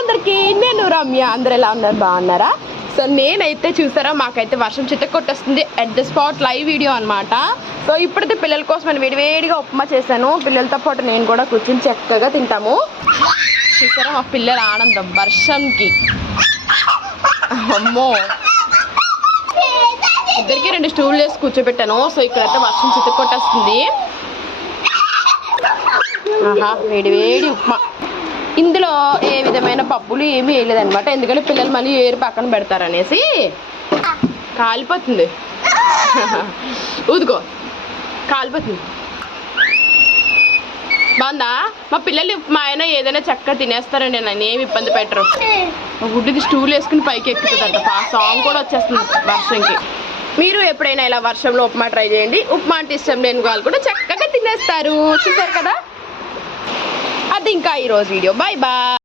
అందరికీ, నేను రమ్య. అందరు ఎలా ఉన్నారు? బాగున్నారా? సో నేనైతే చూసారా, మాకైతే వర్షం చితక్కొట్టేస్తుంది. At the spot live video అనమాట. సో ఇప్పుడైతే పిల్లల కోసం నేను వేడివేడిగా ఉప్మా చేశాను. పిల్లలతో పాటు నేను కూడా కూర్చొని చక్కగా తింటాము. చూసారా మా పిల్లల ఆనందం వర్షంకి. అమ్మో, ఇద్దరికి 2 స్టూల్ వేసి కూర్చోబెట్టాను. సో ఇక్కడైతే వర్షం చితక్కొట్టేస్తుంది. ఆహా, వేడివేడి ఉప్మా. ఇందులో ఏ విధమైన పప్పులు ఏమీ వేయలేదన్నమాట. ఎందుకంటే పిల్లలు మళ్ళీ ఏరు పక్కన పెడతారనేసి. కాలిపోతుంది, ఊదుకో, కాలిపోతుంది. బాగుందా? మా పిల్లలు మా ఆయన ఏదైనా చక్కగా తినేస్తారండి, నన్ను ఏమి ఇబ్బంది పెట్టరు. గుడ్డిది స్టూల్ వేసుకుని పైకి ఎక్కుతుందంట. ఆ సాంగ్ కూడా వచ్చేస్తుంది వర్షంకి. మీరు ఎప్పుడైనా ఇలా వర్షంలో ఉప్మా ట్రై చేయండి. ఉప్మా అంటే ఇష్టం లేని వాళ్ళు కూడా చక్కగా తినేస్తారు. చూసారు కదా, అది ఇంకా ఈరోజు వీడియో. Bye bye.